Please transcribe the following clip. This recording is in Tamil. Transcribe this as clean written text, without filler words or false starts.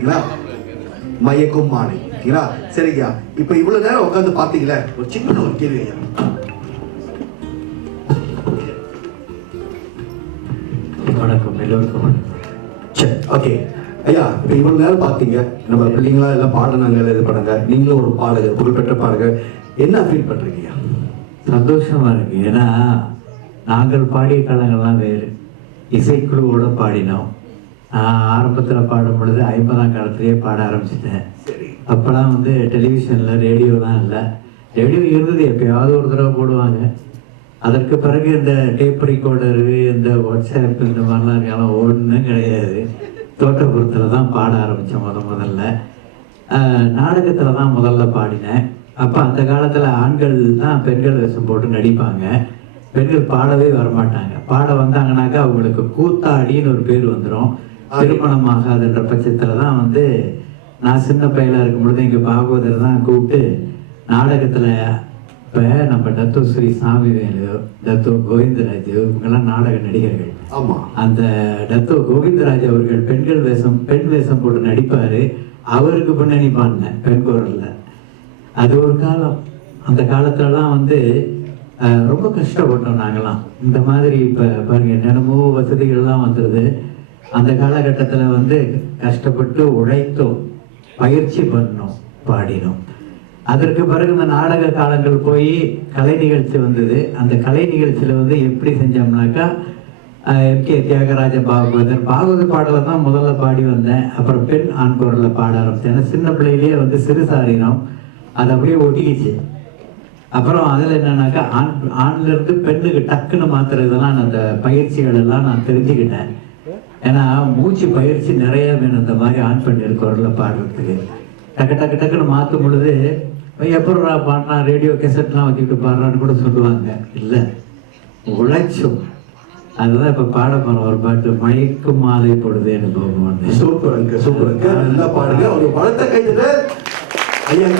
சரிங்களா? மயக்கும் மாலை. சரிங்களா? சரிங்க. இப்ப இவ்வளவு நேரம் உட்காந்து பாத்தீங்களே, ஒரு சின்ன ஒரு கேள்வி ஐயா. வணக்கம், எல்லோருக்கும் வணக்கம். சரி, ஓகே ஐயா. இப்ப இவ்வளவு நேரம் பாத்தீங்க, நம்ம பிள்ளைங்களா எல்லாம் பாடினாங்க, இது பண்ணாங்க, நீங்களும் ஒரு பாடகர், புகழ்பெற்ற பாடகர், என்ன ஃபீல் பண்றீங்க ஐயா? சந்தோஷமா இருக்கு. ஏன்னா நாங்கள் பாடிய காலங்கள்லாம் வேறு, இசைக்குழுவோட பாடினோம். நான் ஆரம்பத்தில் பாடும் பொழுது 50ஆம் காலத்திலேயே பாட ஆரம்பிச்சிட்டேன். அப்போலாம் வந்து டெலிவிஷனில் ரேடியோலாம் இல்லை. ரேடியோ இருந்தது, எப்பயாவது ஒரு தடவை போடுவாங்க. அதற்கு பிறகு இந்த டேப் ரெக்கார்டரு, இந்த வாட்ஸ்அப், இந்த மாதிரிலாம் இருக்கலாம் ஒன்றும் கிடையாது. தோட்டப்புறத்தில் தான் பாட ஆரம்பித்தேன். முதல்ல நாடகத்தில் தான் முதல்ல பாடினேன். அப்போ அந்த காலத்தில் ஆண்கள் தான் பெண்கள் வேஷம் போட்டு நடிப்பாங்க. பெண்கள் பாடவே வரமாட்டாங்க. பாட வந்தாங்கனாக்கா அவங்களுக்கு கூத்தாடின்னு ஒரு பேர் வந்துடும். திருமணம் ஆகாதுன்ற பட்சத்தில் தான் வந்து நான் சின்ன பையலாக இருக்கும் பொழுது எங்கள் பாகவதர் தான் கூப்பிட்டு நாடகத்தில், இப்போ நம்ம டத்தோ ஸ்ரீ சாமிவேலு, டத்தோ கோவிந்தராஜ், இவங்கெல்லாம் நாடக நடிகர்கள். ஆமாம். அந்த டத்தோ கோவிந்தராஜ் அவர்கள் பெண் வேஷம் போட்டு நடிப்பார். அவருக்கு பின்னணி பாடினேன் பெண் குரலில். அது ஒரு காலம். அந்த காலத்துலலாம் வந்து ரொம்ப கஷ்டப்பட்டோம் நாங்கள்லாம். இந்த மாதிரி இப்போ பாருங்க, என்னென்னமோ வசதிகள்லாம் வந்துடுது. அந்த காலகட்டத்தில் வந்து கஷ்டப்பட்டு உழைத்தோம், பயிற்சி பண்ணோம், பாடினோம். அதற்கு பிறகு இந்த நாடக காலங்கள் போய் கலை நிகழ்ச்சி வந்தது. அந்த கலை நிகழ்ச்சியில் வந்து எப்படி செஞ்சோம்னாக்கா, கே தியாகராஜ பாகவதர் பாடலை தான் முதல்ல பாடி வந்தேன். அப்புறம் பெண் ஆண் குரலில் பாட ஆரம்பித்தேன். ஏன்னா சின்ன பிள்ளையிலேயே வந்து சிறுசாரினம் அது அப்படியே ஒட்டிக்கிச்சு. அப்புறம் அதில் என்னன்னாக்கா, ஆண்லேருந்து பெண்ணுக்கு டக்குன்னு மாற்றுறதெல்லாம் அந்த பயிற்சிகள் எல்லாம் நான் தெரிஞ்சுக்கிட்டேன். ஏன்னா மூச்சு பயிற்சி நிறைய வேணும் இந்த மாதிரி ஆண் பெண் குரலில் பாடுறதுக்கு. டக்குன்னு மாற்றும் பொழுது எப்படா பாடினா ரேடியோ கேசட்லாம் வச்சுக்கிட்டு பாடுறான்னு கூட சொல்லுவாங்க. இல்லை, உழைச்சும். அதுதான் இப்போ பாட போகிறோம் ஒரு பாட்டு, மயக்கும் மாலை பொழுதுன்னு போகும்போது. சூப்பர், நல்லா பாடுங்க. ஒரு படத்தை கைது ஐயா.